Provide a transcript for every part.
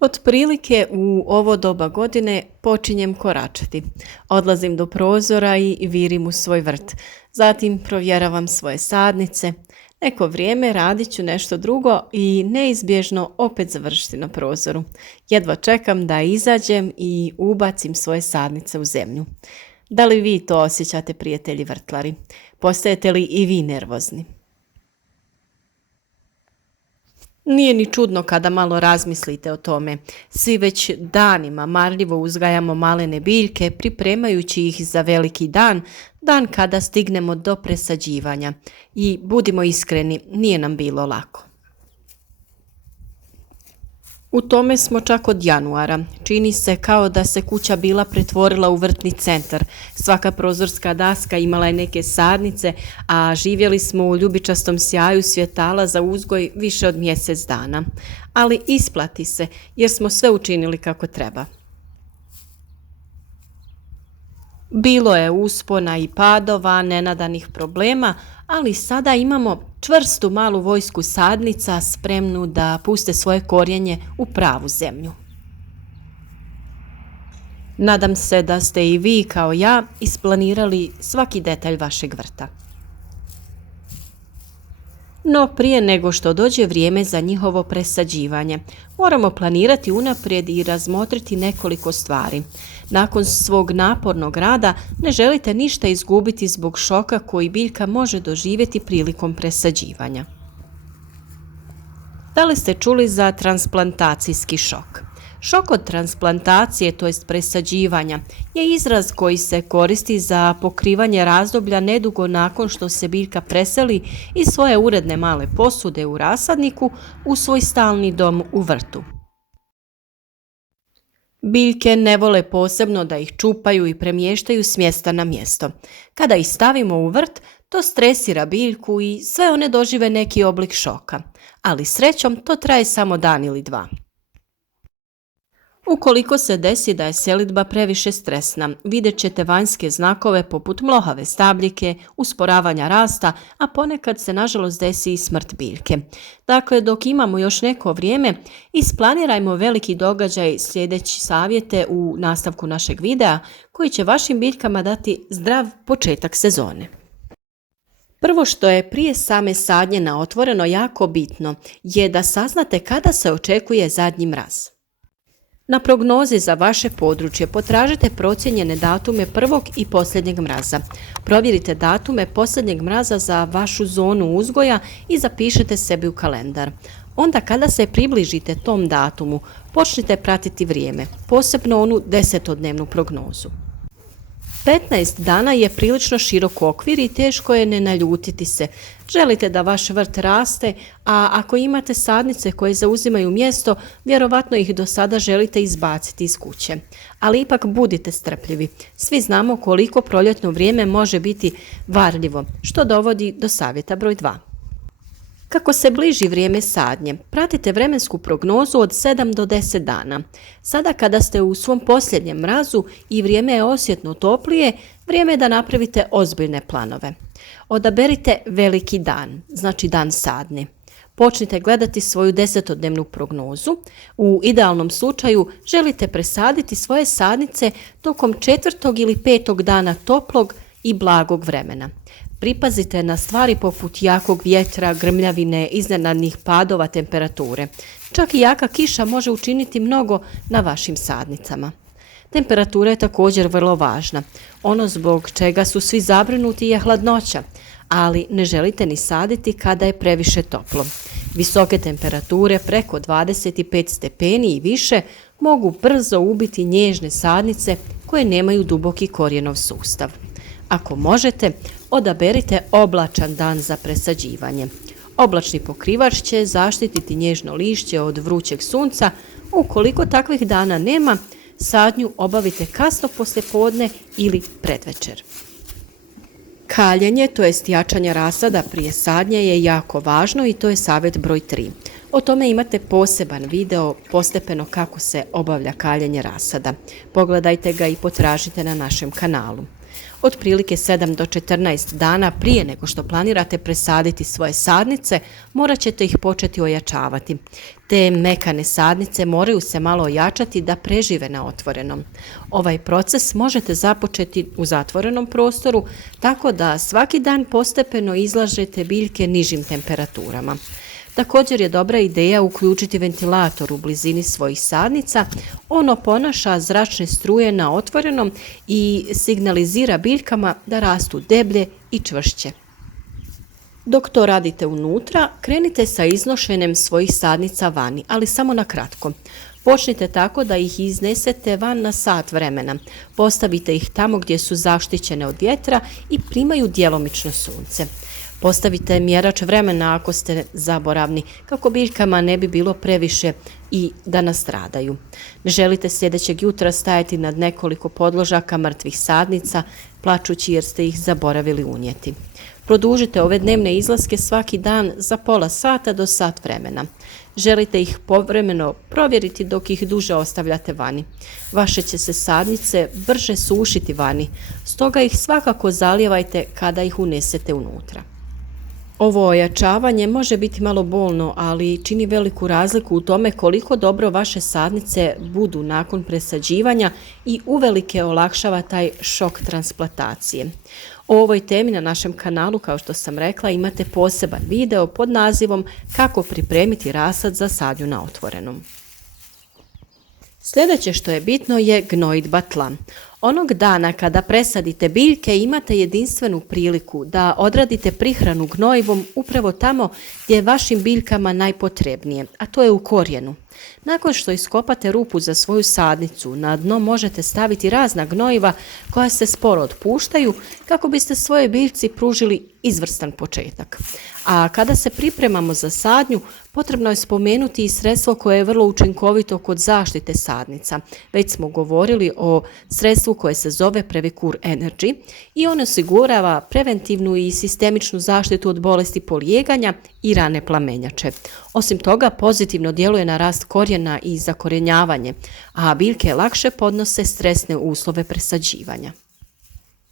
Otprilike u ovo doba godine počinjem koračati. Odlazim do prozora i virim u svoj vrt. Zatim provjeravam svoje sadnice. Neko vrijeme radit ću nešto drugo i neizbježno opet završiti na prozoru. Jedva čekam da izađem i ubacim svoje sadnice u zemlju. Da li vi to osjećate, prijatelji vrtlari? Postajete li i vi nervozni? Nije ni čudno kada malo razmislite o tome. Svi već danima marljivo uzgajamo malene biljke, pripremajući ih za veliki dan, dan kada stignemo do presađivanja. I budimo iskreni, nije nam bilo lako. U tome smo čak od januara. Čini se kao da se kuća bila pretvorila u vrtni centar. Svaka prozorska daska imala je neke sadnice, a živjeli smo u ljubičastom sjaju svjetala za uzgoj više od mjesec dana. Ali isplati se, jer smo sve učinili kako treba. Bilo je uspona i padova, nenadanih problema, ali sada imamo čvrstu malu vojsku sadnica spremnu da puste svoje korijenje u pravu zemlju. Nadam se da ste i vi kao ja isplanirali svaki detalj vašeg vrta. No prije nego što dođe vrijeme za njihovo presađivanje, moramo planirati unaprijed i razmotriti nekoliko stvari. Nakon svog napornog rada ne želite ništa izgubiti zbog šoka koji biljka može doživjeti prilikom presađivanja. Da li ste čuli za transplantacijski šok? Šok od transplantacije, to jest presađivanja, je izraz koji se koristi za pokrivanje razdoblja nedugo nakon što se biljka preseli iz svoje uredne male posude u rasadniku u svoj stalni dom u vrtu. Biljke ne vole posebno da ih čupaju i premještaju s mjesta na mjesto. Kada ih stavimo u vrt, to stresira biljku i sve one dožive neki oblik šoka, ali srećom to traje samo dan ili dva. Ukoliko se desi da je selidba previše stresna, vidjet ćete vanjske znakove poput mlohave stabljike, usporavanja rasta, a ponekad se nažalost desi i smrt biljke. Dakle, dok imamo još neko vrijeme, isplanirajmo veliki događaj sljedeći savjete u nastavku našeg videa koji će vašim biljkama dati zdrav početak sezone. Prvo što je prije same sadnje na otvoreno jako bitno je da saznate kada se očekuje zadnji mraz. Na prognozi za vaše područje potražite procijenjene datume prvog i posljednjeg mraza. Provjerite datume posljednjeg mraza za vašu zonu uzgoja i zapišite sebi u kalendar. Onda kada se približite tom datumu, počnite pratiti vrijeme, posebno onu 10-dnevnu prognozu. 15 dana je prilično širok okvir i teško je ne naljutiti se. Želite da vaš vrt raste, a ako imate sadnice koje zauzimaju mjesto, vjerovatno ih do sada želite izbaciti iz kuće. Ali ipak budite strpljivi. Svi znamo koliko proljetno vrijeme može biti varljivo, što dovodi do savjeta broj 2. Kako se bliži vrijeme sadnje, pratite vremensku prognozu od 7 do 10 dana. Sada kada ste u svom posljednjem mrazu i vrijeme je osjetno toplije, vrijeme je da napravite ozbiljne planove. Odaberite veliki dan, znači dan sadnje. Počnite gledati svoju 10-dnevnu prognozu. U idealnom slučaju želite presaditi svoje sadnice tokom 4. ili 5. dana toplog i blagog vremena. Pripazite na stvari poput jakog vjetra, grmljavine, iznenadnih padova temperature. Čak i jaka kiša može učiniti mnogo na vašim sadnicama. Temperatura je također vrlo važna. Ono zbog čega su svi zabrinuti je hladnoća, ali ne želite ni saditi kada je previše toplo. Visoke temperature preko 25 stepeni i više mogu brzo ubiti nježne sadnice koje nemaju duboki korijenov sustav. Ako možete, odaberite oblačan dan za presađivanje. Oblačni pokrivač će zaštititi nježno lišće od vrućeg sunca. Ukoliko takvih dana nema, sadnju obavite kasno poslijepodne ili predvečer. Kaljenje, to jest jačanje rasada prije sadnje, je jako važno i to je savjet broj 3. O tome imate poseban video postepeno kako se obavlja kaljenje rasada. Pogledajte ga i potražite na našem kanalu. Otprilike 7 do 14 dana prije nego što planirate presaditi svoje sadnice, morat ćete ih početi ojačavati. Te mekane sadnice moraju se malo ojačati da prežive na otvorenom. Ovaj proces možete započeti u zatvorenom prostoru, tako da svaki dan postepeno izlažete biljke nižim temperaturama. Također je dobra ideja uključiti ventilator u blizini svojih sadnica. Ono ponaša zračne struje na otvorenom i signalizira biljkama da rastu deblje i čvršće. Dok to radite unutra, krenite sa iznošenjem svojih sadnica vani, ali samo na kratko. Počnite tako da ih iznesete van na sat vremena. Postavite ih tamo gdje su zaštićene od vjetra i primaju djelomično sunce. Postavite mjerač vremena ako ste zaboravni, kako biljkama ne bi bilo previše i da nastradaju. Ne želite sljedećeg jutra stajati nad nekoliko podložaka mrtvih sadnica, plačući jer ste ih zaboravili unijeti. Produžite ove dnevne izlaske svaki dan za pola sata do sat vremena. Želite ih povremeno provjeriti dok ih duže ostavljate vani. Vaše će se sadnice brže sušiti vani, stoga ih svakako zalijevajte kada ih unesete unutra. Ovo ojačavanje može biti malo bolno, ali čini veliku razliku u tome koliko dobro vaše sadnice budu nakon presađivanja i uvelike olakšava taj šok transplantacije. O ovoj temi na našem kanalu, kao što sam rekla, imate poseban video pod nazivom Kako pripremiti rasad za sadnju na otvorenom. Sljedeće što je bitno je gnojidba tla. Onog dana kada presadite biljke imate jedinstvenu priliku da odradite prihranu gnojivom upravo tamo gdje je vašim biljkama najpotrebnije, a to je u korijenu. Nakon što iskopate rupu za svoju sadnicu, na dno možete staviti razna gnojiva koja se sporo otpuštaju kako biste svojoj biljci pružili izvrstan početak. A kada se pripremamo za sadnju, potrebno je spomenuti i sredstvo koje je vrlo učinkovito kod zaštite sadnica. Već smo govorili o sredstvu koje se zove Previcur Energy i ono osigurava preventivnu i sistemičnu zaštitu od bolesti polijeganja i rane plamenjače. Osim toga, pozitivno djeluje na rast korijena i zakorjenjavanje, a biljke lakše podnose stresne uslove presađivanja.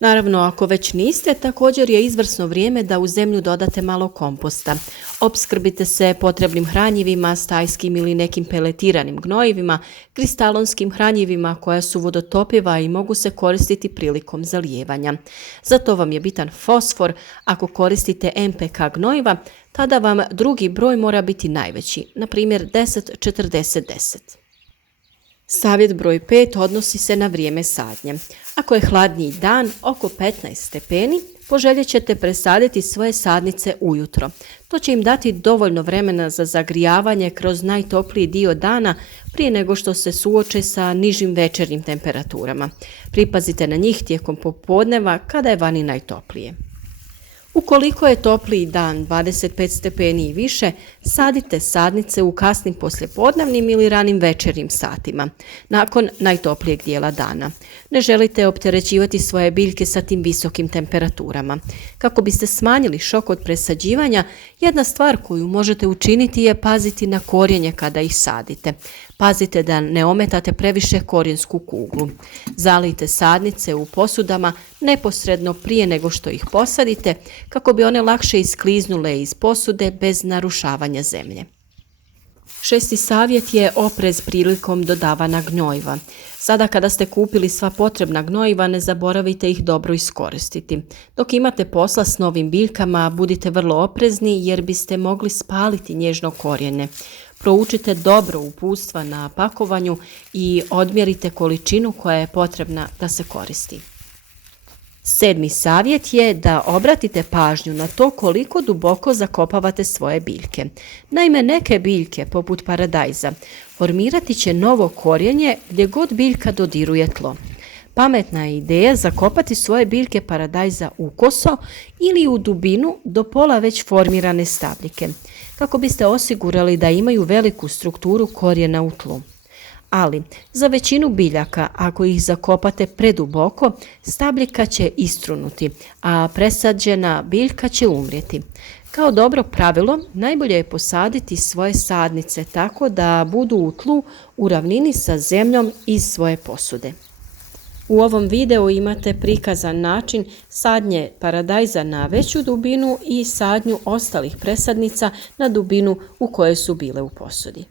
Naravno, ako već niste, također je izvrsno vrijeme da u zemlju dodate malo komposta. Opskrbite se potrebnim hranjivima, stajskim ili nekim peletiranim gnojivima, kristalonskim hranjivima koja su vodotopiva i mogu se koristiti prilikom zalijevanja. Zato vam je bitan fosfor. Ako koristite NPK gnojiva, tada vam drugi broj mora biti najveći, na primjer 10-40-10. Savjet broj 5 odnosi se na vrijeme sadnje. Ako je hladniji dan, oko 15 stepeni, poželjet ćete presaditi svoje sadnice ujutro. To će im dati dovoljno vremena za zagrijavanje kroz najtopliji dio dana prije nego što se suoče sa nižim večernjim temperaturama. Pripazite na njih tijekom popodneva kada je vani najtoplije. Ukoliko je topliji dan 25 stepeni i više, sadite sadnice u kasnim poslijepodnevnim ili ranim večernjim satima, nakon najtoplijeg dijela dana. Ne želite opterećivati svoje biljke sa tim visokim temperaturama. Kako biste smanjili šok od presađivanja, jedna stvar koju možete učiniti je paziti na korijenje kada ih sadite. Pazite da ne ometate previše korijensku kuglu. Zalijte sadnice u posudama neposredno prije nego što ih posadite, kako bi one lakše iskliznule iz posude bez narušavanja zemlje. 6. savjet je oprez prilikom dodavanja gnojiva. Sada kada ste kupili sva potrebna gnojiva, ne zaboravite ih dobro iskoristiti. Dok imate posla s novim biljkama, budite vrlo oprezni jer biste mogli spaliti nježno korijene. Proučite dobro uputstva na pakovanju i odmjerite količinu koja je potrebna da se koristi. 7. savjet je da obratite pažnju na to koliko duboko zakopavate svoje biljke. Naime, neke biljke, poput paradajza, formirati će novo korijenje gdje god biljka dodiruje tlo. Pametna je ideja zakopati svoje biljke paradajza ukoso ili u dubinu do pola već formirane stabljike, kako biste osigurali da imaju veliku strukturu korijena u tlu. Ali, za većinu biljaka, ako ih zakopate preduboko, stabljika će istrunuti, a presađena biljka će umrijeti. Kao dobro pravilo, najbolje je posaditi svoje sadnice tako da budu u tlu u ravnini sa zemljom iz svoje posude. U ovom videu imate prikazan način sadnje paradajza na veću dubinu i sadnju ostalih presadnica na dubinu u kojoj su bile u posudi.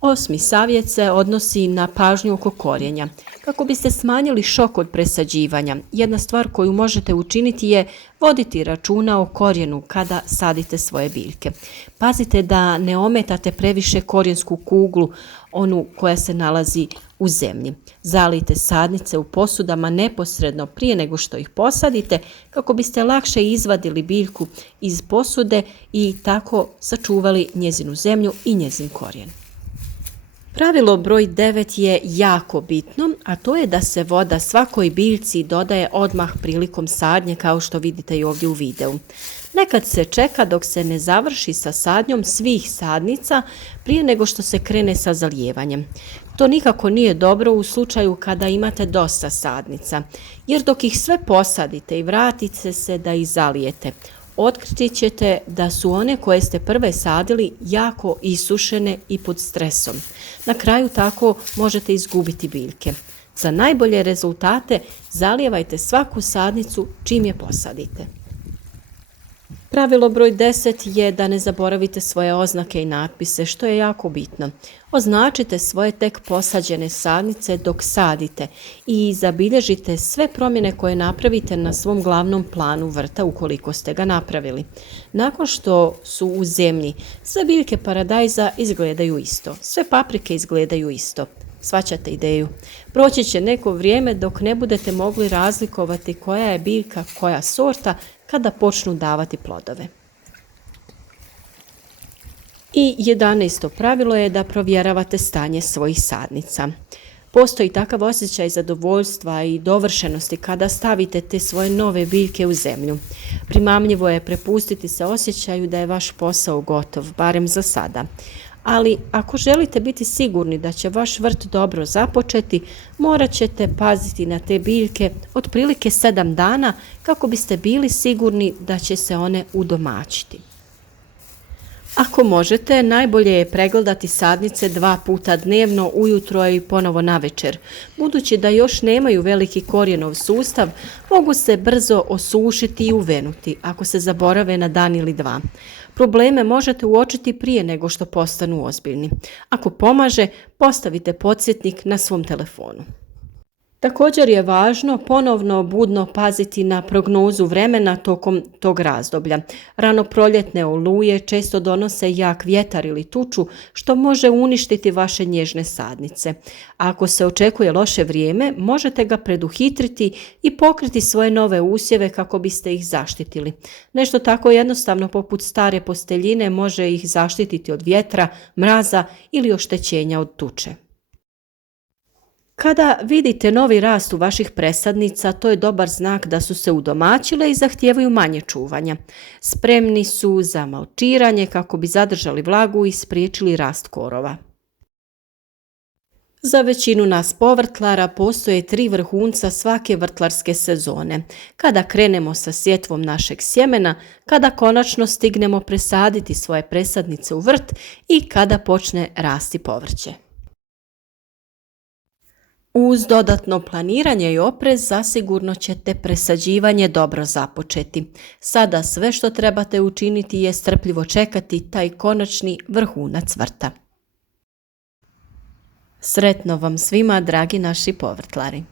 8. savjet se odnosi na pažnju oko korijenja. Kako biste smanjili šok od presađivanja, jedna stvar koju možete učiniti je voditi računa o korijenu kada sadite svoje biljke. Pazite da ne ometate previše korijensku kuglu, onu koja se nalazi u zemlji. Zalijte sadnice u posudama neposredno prije nego što ih posadite kako biste lakše izvadili biljku iz posude i tako sačuvali njezinu zemlju i njezin korijen. Pravilo broj 9 je jako bitno, a to je da se voda svakoj biljci dodaje odmah prilikom sadnje, kao što vidite i ovdje u videu. Nekad se čeka dok se ne završi sa sadnjom svih sadnica prije nego što se krene sa zalijevanjem. To nikako nije dobro u slučaju kada imate dosta sadnica, jer dok ih sve posadite i vratite se da ih zalijete, otkriti ćete da su one koje ste prve sadili jako isušene i pod stresom. Na kraju tako možete izgubiti biljke. Za najbolje rezultate zalijevajte svaku sadnicu čim je posadite. Pravilo broj 10 je da ne zaboravite svoje oznake i natpise, što je jako bitno. Označite svoje tek posađene sadnice dok sadite i zabilježite sve promjene koje napravite na svom glavnom planu vrta ukoliko ste ga napravili. Nakon što su u zemlji, sve biljke paradajza izgledaju isto, sve paprike izgledaju isto. Shvaćate ideju? Proći će neko vrijeme dok ne budete mogli razlikovati koja je biljka, koja sorta, kada počnu davati plodove. I 11. pravilo je da provjeravate stanje svojih sadnica. Postoji takav osjećaj zadovoljstva i dovršenosti kada stavite te svoje nove biljke u zemlju. Primamljivo je prepustiti se osjećaju da je vaš posao gotov, barem za sada. Ali ako želite biti sigurni da će vaš vrt dobro započeti, morat ćete paziti na te biljke otprilike 7 dana kako biste bili sigurni da će se one udomaćiti. Ako možete, najbolje je pregledati sadnice 2 puta dnevno, ujutro i ponovo navečer. Budući da još nemaju veliki korijenov sustav, mogu se brzo osušiti i uvenuti ako se zaborave na dan ili dva. Probleme možete uočiti prije nego što postanu ozbiljni. Ako pomaže, postavite podsjetnik na svom telefonu. Također je važno ponovno budno paziti na prognozu vremena tokom tog razdoblja. Ranoproljetne oluje često donose jak vjetar ili tuču što može uništiti vaše nježne sadnice. Ako se očekuje loše vrijeme, možete ga preduhitriti i pokriti svoje nove usjeve kako biste ih zaštitili. Nešto tako jednostavno poput stare posteljine može ih zaštititi od vjetra, mraza ili oštećenja od tuče. Kada vidite novi rast u vaših presadnica, to je dobar znak da su se udomaćile i zahtijevaju manje čuvanja. Spremni su za malčiranje kako bi zadržali vlagu i spriječili rast korova. Za većinu nas povrtlara postoje 3 vrhunca svake vrtlarske sezone. Kada krenemo sa sjetvom našeg sjemena, kada konačno stignemo presaditi svoje presadnice u vrt i kada počne rasti povrće. Uz dodatno planiranje i oprez zasigurno ćete presađivanje dobro započeti. Sada sve što trebate učiniti je strpljivo čekati taj konačni vrhunac vrta. Sretno vam svima, dragi naši povrtlari!